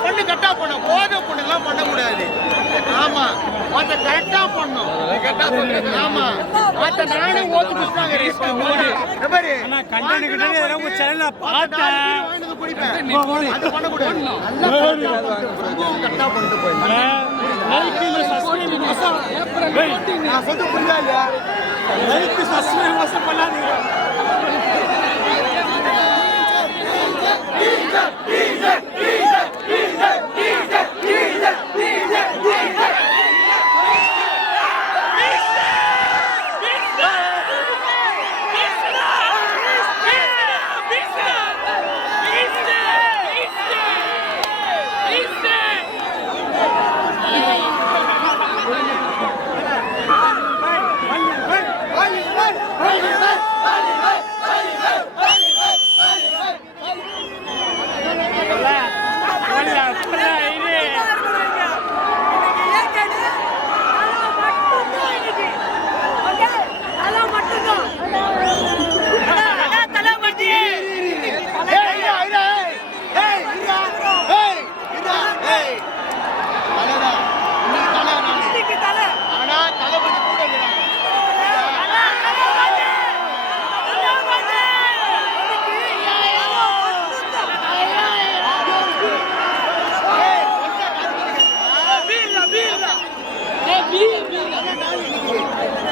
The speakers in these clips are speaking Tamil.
கரெக்டா பண்ணும் போதை பொண்ணு எல்லாம் பண்ணக்கூடாது ஆமா. மத்த கரெக்டா பண்ணும் ஆமா. மத்த நானே ஓட்டு கொடுத்தாங்க ரிஸ்க் இந்த பாரு ஒரு சேனல்ல பார்த்தேன். குடிப்பேன். அது பண்ணக்கூடாது நல்லா கரெக்டா பண்ணிட்டு போய். லைக் சப்ஸ்கிரைப் மசா நான் சொல்றது புரியுதா சப்ஸ்கிரைப் மசா பண்ணாதீங்க. 百里飞百里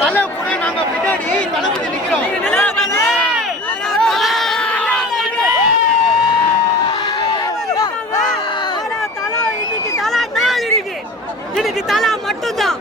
தலை கூட நாங்க பின்னாடி தளபதி நிக்கிறோம். இன்னைக்கு தலா மட்டும்தான்.